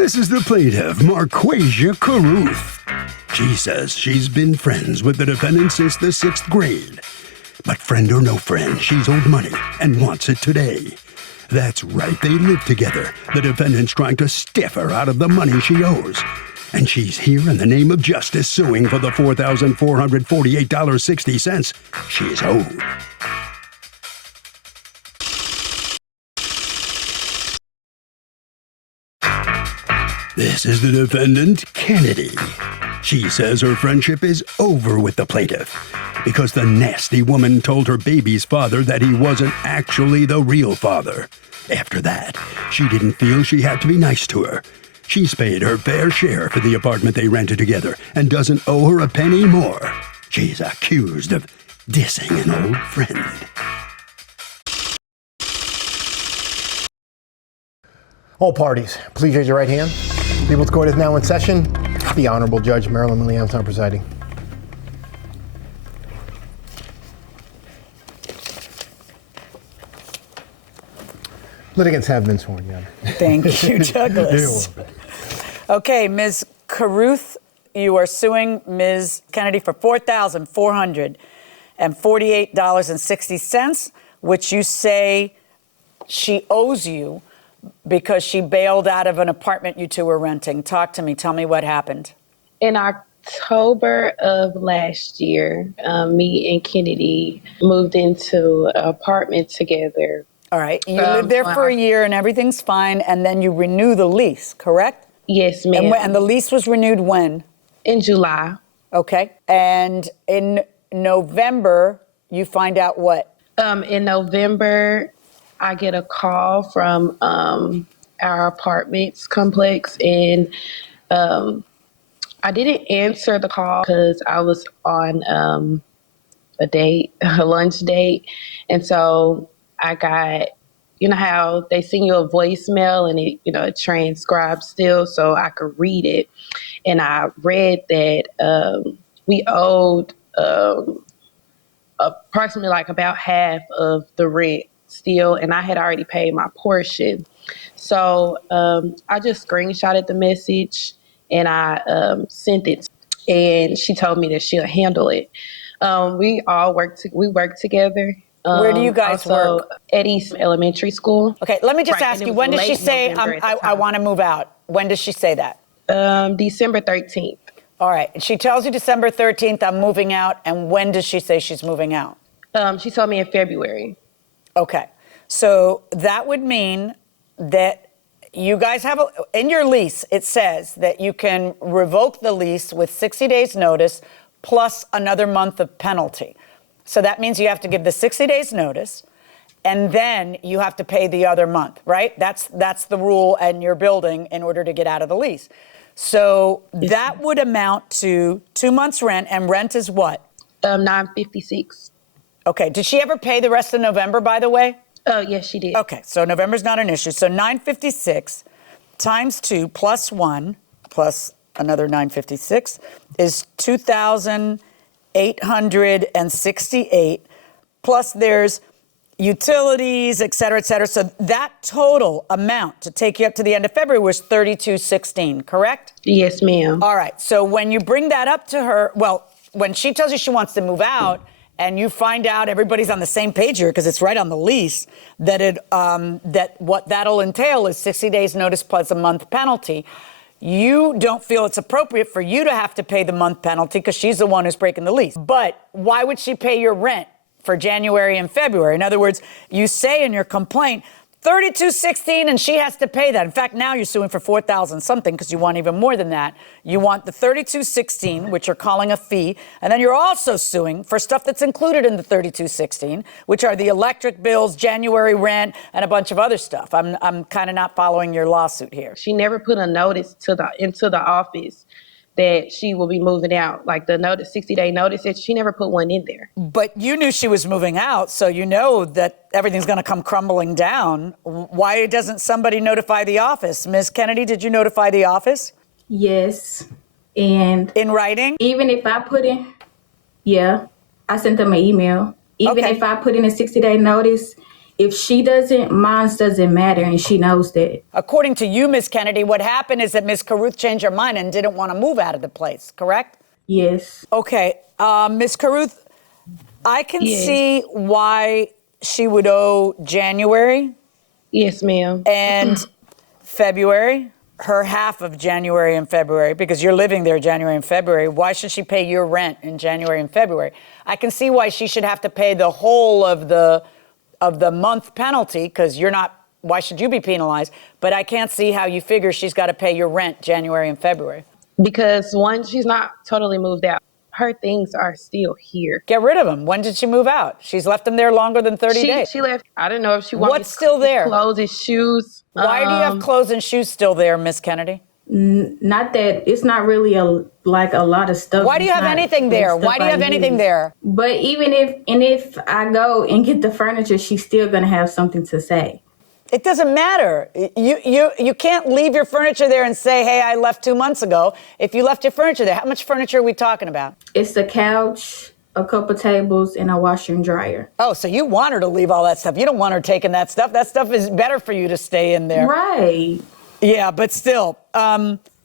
This is the plaintiff, Marquasia Carruth. She says she's been friends with the defendant since the 6th grade. But friend or no friend, she's owed money and wants it today. That's right, they live together. The defendant's trying to stiff her out of the money she owes. And she's here in the name of justice suing for the $4,448.60 she's owed. This is the defendant, Kennedy. She says her friendship is over with the plaintiff because the nasty woman told her baby's father that he wasn't actually the real father. After that, she didn't feel she had to be nice to her. She's paid her fair share for the apartment they rented together and doesn't owe her a penny more. She's accused of dissing an old friend. All parties, please raise your right hand. People's Court is now in session. The Honorable Judge Marilyn Williamson presiding. Litigants have been sworn, Your Honor. Thank you, Douglas. Okay, Ms. Carruth, you are suing Ms. Kennedy for $4,448.60, which you say she owes you because she bailed out of an apartment you two were renting. Talk to me. Tell me what happened. In October of last year, me and Kennedy moved into an apartment together. All right. You lived there for a year and everything's fine, and then you renew the lease, correct? Yes, ma'am. And the lease was renewed when? In July. Okay. And in November, you find out what? In November, I get a call from our apartments complex, and I didn't answer the call because I was on a date, a lunch date. And so I got, you know how they send you a voicemail and it, it transcribes still so I could read it. And I read that we owed approximately like about half of the rent still, and I had already paid my portion. So I just screenshotted the message and I sent it, and she told me that she'll handle it. We work together. Where do you guys work? At East Elementary School. Okay, let me just Right, ask you, when does she say, I want to move out? When does she say that? December 13th. All right, she tells you December 13th, I'm moving out, and when does she say she's moving out? She told me in February. Okay, so that would mean that you guys have, in your lease, it says that you can revoke the lease with 60 days notice plus another month of penalty. So that means you have to give the 60 days notice and then you have to pay the other month, right? That's the rule in your building in order to get out of the lease. So that would amount to 2 months rent, and rent is what? $956. Okay, did she ever pay the rest of November, by the way? Oh, yes, she did. Okay, so November's not an issue. So $956 times 2 plus 1 plus another $956 is $2,868. Plus there's utilities, et cetera, et cetera. So that total amount to take you up to the end of February was $3,216, correct? Yes, ma'am. All right, so when you bring that up to her, well, when she tells you she wants to move out, and you find out everybody's on the same page here because it's right on the lease, that that what that'll entail is 60 days notice plus a month penalty. You don't feel it's appropriate for you to have to pay the month penalty because she's the one who's breaking the lease. But why would she pay your rent for January and February? In other words, you say in your complaint, $3,216, and she has to pay that. In fact, now you're suing for $4,000 something because you want even more than that. You want the $3,216, which you're calling a fee, and then you're also suing for stuff that's included in the $3,216, which are the electric bills, January rent, and a bunch of other stuff. I'm kind of not following your lawsuit here. She never put a notice into the office that she will be moving out, like the notice, 60-day notice. She never put one in there. But you knew she was moving out, so you know that everything's going to come crumbling down. Why doesn't somebody notify the office? Ms. Kennedy, did you notify the office? Yes. And in writing? Even if I put in, I sent them an email. Even if I put in a 60-day notice, if she doesn't, mine doesn't matter, and she knows that. According to you, Ms. Kennedy, what happened is that Ms. Caruth changed her mind and didn't want to move out of the place, correct? Yes. Okay, Ms. Caruth, I can Yes. see why she would owe January Yes, ma'am. and February, her half of January and February, because you're living there January and February. Why should she pay your rent in January and February? I can see why she should have to pay the whole of the month penalty, because you're not, why should you be penalized? But I can't see how you figure she's got to pay your rent January and February. Because one, she's not totally moved out. Her things are still here. Get rid of them. When did she move out? She's left them there longer than 30 days. She left. I don't know if she wanted What's still there? clothes and shoes. Why do you have clothes and shoes still there, Miss Kennedy? Not that it's not really a lot of stuff. Why do you have anything there? Why do you have anything there? But even if I go and get the furniture, she's still gonna have something to say. It doesn't matter. You can't leave your furniture there and say, hey, I left 2 months ago. If you left your furniture there, how much furniture are we talking about? It's a couch, a couple tables, and a washer and dryer. Oh, so you want her to leave all that stuff. You don't want her taking that stuff. That stuff is better for you to stay in there. Right. Yeah, but still,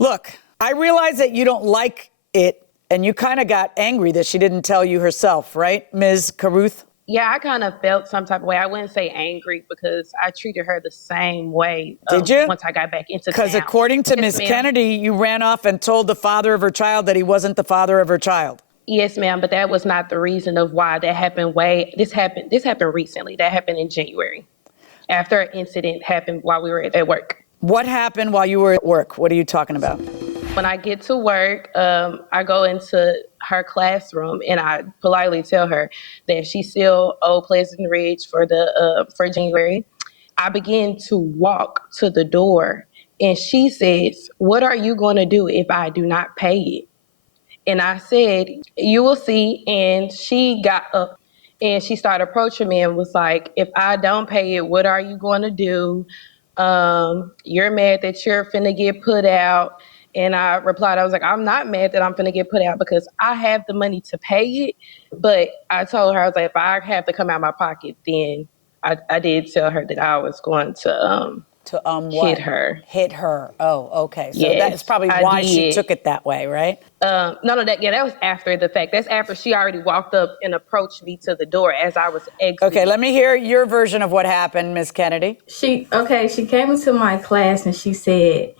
look, I realize that you don't like it, and you kind of got angry that she didn't tell you herself, right, Ms. Caruth? Yeah, I kind of felt some type of way. I wouldn't say angry because I treated her the same way. Did you? Once I got back into town. Because according to Ms. ma'am. Kennedy, you ran off and told the father of her child that he wasn't the father of her child. Yes, ma'am, but that was not the reason of why that happened. This happened recently. That happened in January after an incident happened while we were at work. What happened while you were at work? What are you talking about? When I get to work, I go into her classroom and I politely tell her that she still owed Pleasant Ridge for January. I begin to walk to the door and she says, "What are you going to do if I do not pay it?" And I said, "You will see." And she got up and she started approaching me and was like, "If I don't pay it, what are you going to do? You're mad that you're finna get put out." And I replied, I was like, "I'm not mad that I'm finna get put out because I have the money to pay it." But I told her, I was like, if I have to come out of my pocket, then I did tell her that I was going to what? hit her. Hit her. Oh, okay. So Yes, that's probably I why she did. took it that way, right? That was after the fact. That's after she already walked up and approached me to the door as I was exiting. Okay, let me hear your version of what happened, Ms. Kennedy. She came into my class and she said,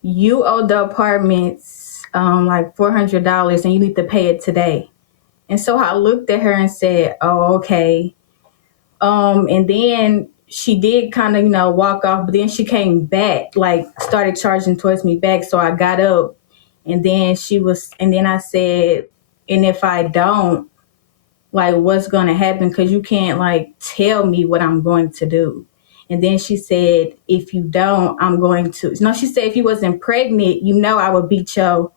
"You owe the apartments like $400 and you need to pay it today." And so I looked at her and said, "Oh, okay." And then she did kind of, walk off, but then she came back, like started charging towards me back. So I got up and then I said, "And if I don't, like, what's going to happen? Because you can't like tell me what I'm going to do." And then she said, "If you don't, I'm going to." No, she said, "If you wasn't pregnant, I would beat you."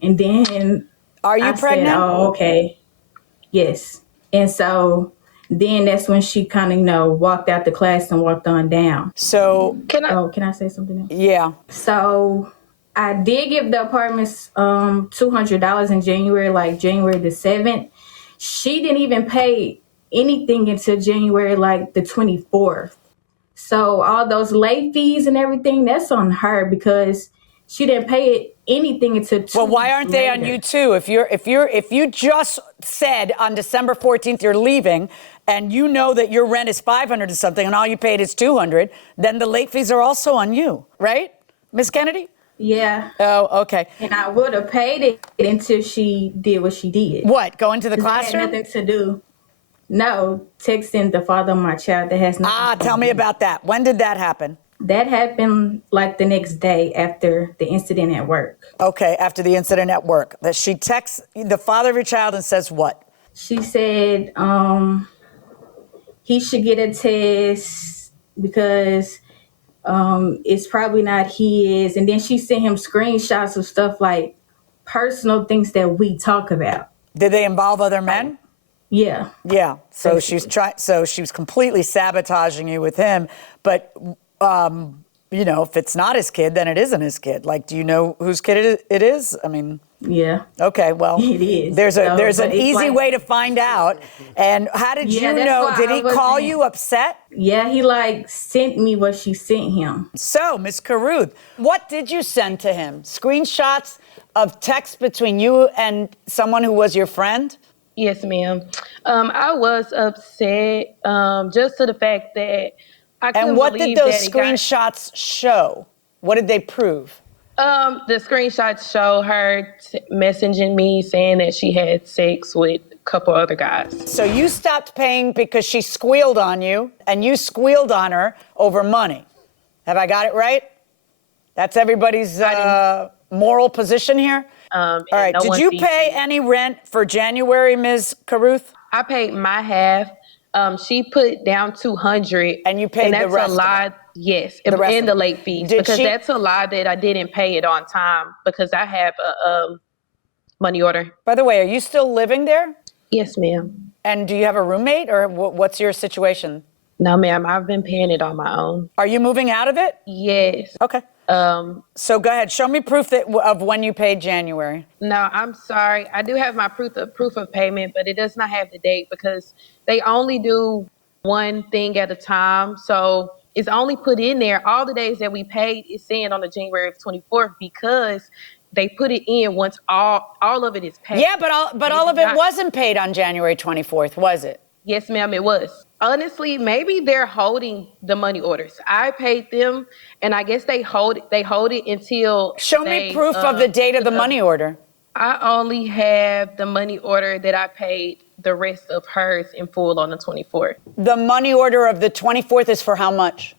And then Are you I pregnant? said, "Oh, okay. Yes." And so then that's when she kind of, walked out the class and walked on down. So, Can I? Can I say something else? yeah. So I did give the apartments $200 in January, like January the 7th. She didn't even pay anything until January, like the 24th. So all those late fees and everything, that's on her because she didn't pay anything until 2 Well, why weeks aren't they on later. you too? If you just said on December 14th you're leaving and you know that your rent is $500 and something and all you paid is $200, then the late fees are also on you, right, Ms. Kennedy? Yeah. Oh, okay. And I would have paid it until she did what she did. What, go into the 'Cause that classroom? had nothing to do. No, texting the father of my child, that has nothing to Tell do. me about that. When did that happen? That happened like the next day after the incident at work. Okay, after the incident at work. That she texts the father of your child and says what? She said he should get a test because it's probably not his. And then she sent him screenshots of stuff like personal things that we talk about. Did they involve other men? Yeah. Yeah. So Basically. she was completely sabotaging you with him. But if it's not his kid, then it isn't his kid. Like, do you know whose kid it is? I mean, Yeah. Okay, well, It is. there's So, an but it's easy like- way to find out. And how did Yeah, you that's know? why Did I he call wasn't- you upset? Yeah, he like sent me what she sent him. So, Ms. Caruth, what did you send to him? Screenshots of texts between you and someone who was your friend? Yes, ma'am. I was upset just to the fact that I couldn't And what did believe those that it got- screenshots show? What did they prove? The screenshots show her messaging me saying that she had sex with a couple other guys. So you stopped paying because she squealed on you, and you squealed on her over money. Have I got it right? That's everybody's moral position here? All right, no did one you sees pay me. any rent for January, Ms. Caruth? I paid my half. She put down $200, And you paid the that's rest a of lie. it? Yes, The rest and of the it. late fees, Did because she- that's a lie that I didn't pay it on time because I have a money order. By the way, are you still living there? Yes, ma'am. And do you have a roommate, or what's your situation? No, ma'am. I've been paying it on my own. Are you moving out of it? Yes. Okay. So go ahead. Show me proof of when you paid January. No, I'm sorry. I do have my proof of payment, but it does not have the date because they only do one thing at a time. So it's only put in there. All the days that we paid is saying on the January of 24th because they put it in once all of it is paid. Yeah, but all of it wasn't paid on January 24th, was it? Yes, ma'am, it was. Honestly, maybe they're holding the money orders. I paid them, and I guess they hold it until. Show me proof of the date of the money order. I only have the money order that I paid the rest of hers in full on the 24th. The money order of the 24th is for how much?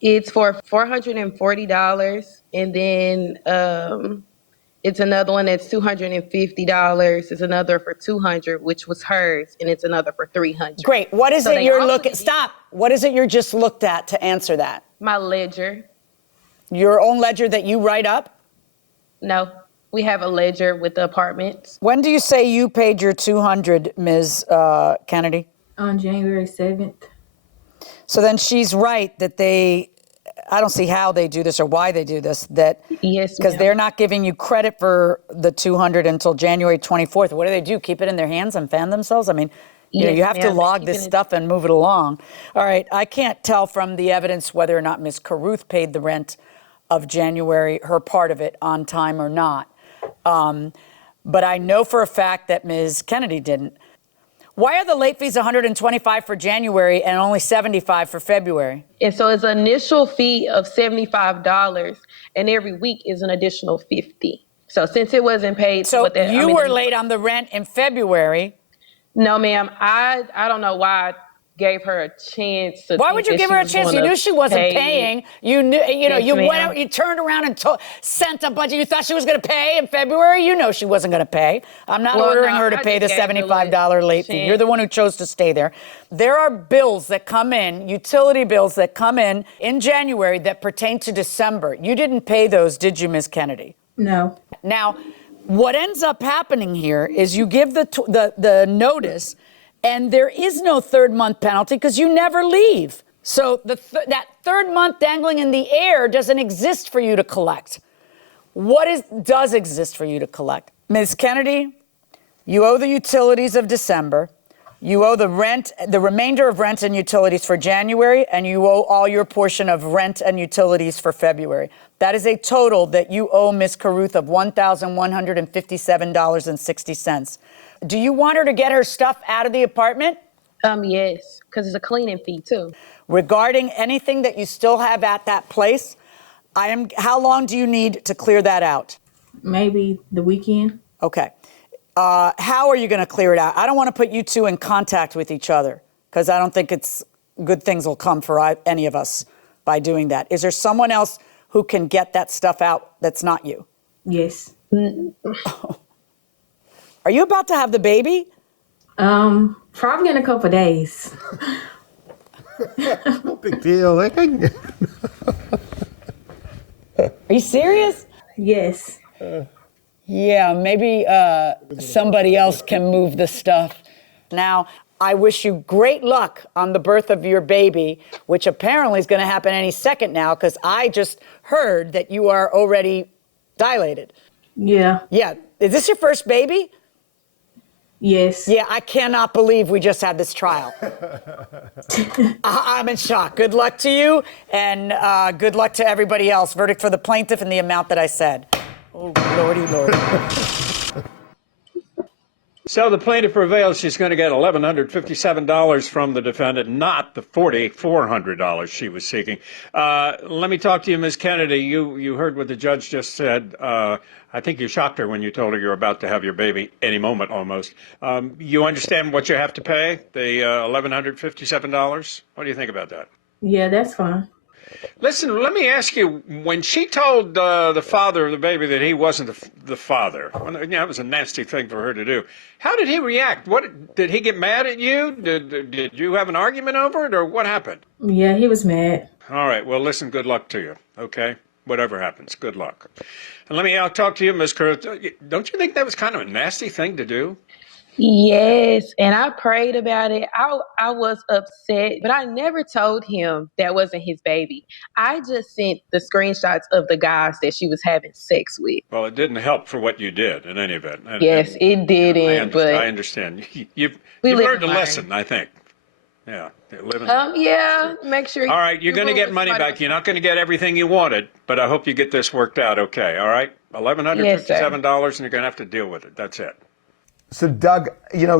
It's for $440, and then it's another one that's $250. It's another for $200, which was hers, and it's another for $300. Great. What is So it they you're also looking? did- Stop. What is it you're just looked at to answer that? My ledger. Your own ledger that you write up? No, we have a ledger with the apartments. When do you say you paid your 200, Ms. Kennedy? On January 7th. So then she's right that I don't see how they do this or why they do this, Yes, because ma'am. they're not giving you credit for the 200 until January 24th. What do? Keep it in their hands and fan themselves? I mean, Yes, you have to ma'am. log Keep this it in- stuff and move it along. All right, I can't tell from the evidence whether or not Ms. Caruth paid the rent of January, her part of it, on time or not. But I know for a fact that Ms. Kennedy didn't. Why are the late fees $125 for January and only $75 for February? And so it's an initial fee of $75, and every week is an additional $50. So since it wasn't paid, So you were late on the rent in February. No, ma'am. I don't know why I gave her a chance to. Why think would you that give she her a was chance? You gonna knew she wasn't pay it. paying. You knew, Yes, you went ma'am. out, you turned around and sent a bunch. You thought she was going to pay in February. You know she wasn't going to pay. I'm not Well, ordering no, her to I pay the just gave her a $75 late fee. chance. You're the one who chose to stay there. There are bills that come in, utility bills that come in January that pertain to December. You didn't pay those, did you, Ms. Kennedy? No. Now, what ends up happening here is you give the notice, and there is no third month penalty because you never leave. So that third month dangling in the air doesn't exist for you to collect. What does exist for you to collect? Ms. Kennedy, you owe the utilities of December. You owe the remainder of rent and utilities for January, and you owe all your portion of rent and utilities for February. That is a total that you owe Ms. Caruth of $1,157.60. Do you want her to get her stuff out of the apartment? Yes, because it's a cleaning fee too. Regarding anything that you still have at that place, how long do you need to clear that out? Maybe the weekend. Okay. How are you going to clear it out? I don't want to put you two in contact with each other because I don't think good things will come for any of us by doing that. Is there someone else who can get that stuff out that's not you? Yes. Are you about to have the baby? Probably in a couple days. No big deal. Are you serious? Yes. Yeah, maybe somebody else can move the stuff. Now, I wish you great luck on the birth of your baby, which apparently is going to happen any second now because I just heard that you are already dilated. Yeah. Yeah. Is this your first baby? Yes. Yeah, I cannot believe we just had this trial. I'm in shock. Good luck to you, and good luck to everybody else. Verdict for the plaintiff and the amount that I said. Oh, lordy, lordy. So the plaintiff prevails. She's going to get $1,157 from the defendant, not the $4,400 she was seeking. Let me talk to you, Ms. Kennedy. You heard what the judge just said. I think you shocked her when you told her you're about to have your baby any moment almost. You understand what you have to pay, the $1,157? What do you think about that? Yeah, that's fine. Listen, let me ask you, when she told the father of the baby that he wasn't the father, that was a nasty thing for her to do. How did he react? What did he get mad at you? Did you have an argument over it, or what happened? Yeah, he was mad. All right, well, listen, good luck to you, okay? Whatever happens, good luck. And let me talk to you, Ms. Kurth. Don't you think that was kind of a nasty thing to do? Yes, and I prayed about it. I was upset, but I never told him that wasn't his baby. I just sent the screenshots of the guys that she was having sex with. Well, it didn't help for what you did in any event. Yes, it didn't. I understand. You've learned a lesson, I think. Yeah. Yeah, make sure. All right, you're going to get money back. You're not going to get everything you wanted, but I hope you get this worked out okay, all right? $1,157, and you're going to have to deal with it. That's it. So, Doug,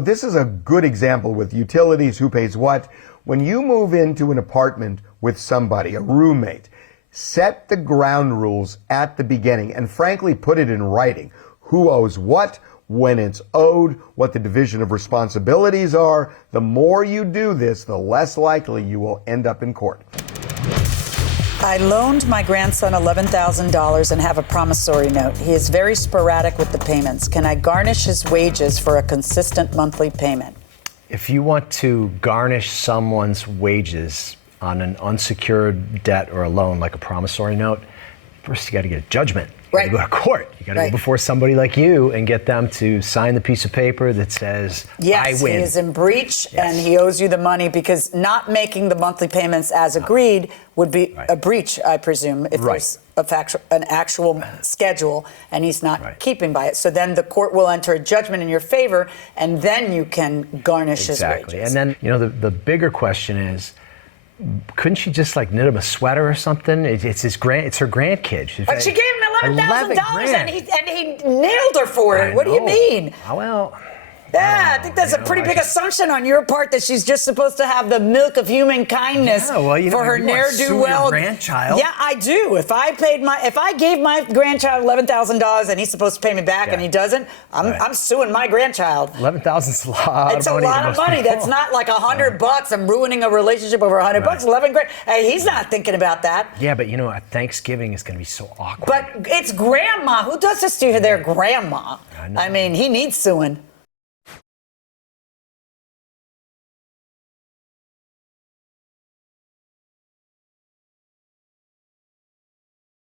this is a good example with utilities, who pays what. When you move into an apartment with somebody, a roommate, set the ground rules at the beginning and frankly put it in writing. Who owes what, when it's owed, what the division of responsibilities are. The more you do this, the less likely you will end up in court. I loaned my grandson $11,000 and have a promissory note. He is very sporadic with the payments. Can I garnish his wages for a consistent monthly payment? If you want to garnish someone's wages on an unsecured debt or a loan, like a promissory note, first you got to get a judgment. You got to go to court. You got to go before somebody like you and get them to sign the piece of paper that says, I win. He is in breach and he owes you the money, because not making the monthly payments as agreed would be a breach, I presume, if there's an actual schedule and he's not keeping by it. So then the court will enter a judgment in your favor, and then you can garnish his wages. And then, the bigger question is, couldn't she just knit him a sweater or something? It's her grandkid. But she gave him $11,000 and he nailed her for it. What do you mean? Well, yeah, I think that's a pretty big assumption on your part that she's just supposed to have the milk of human kindness for her ne'er-do-well grandchild. Yeah, I do. If I gave my grandchild $11,000 and he's supposed to pay me back and he doesn't, I'm suing my grandchild. $11,000's a lot. It's a lot of money. That's not like $100. I'm ruining a relationship over $100. $11 grand. Hey, he's not thinking about that. Yeah, but Thanksgiving is going to be so awkward. But it's grandma. Who does this to their grandma? I mean, he needs suing.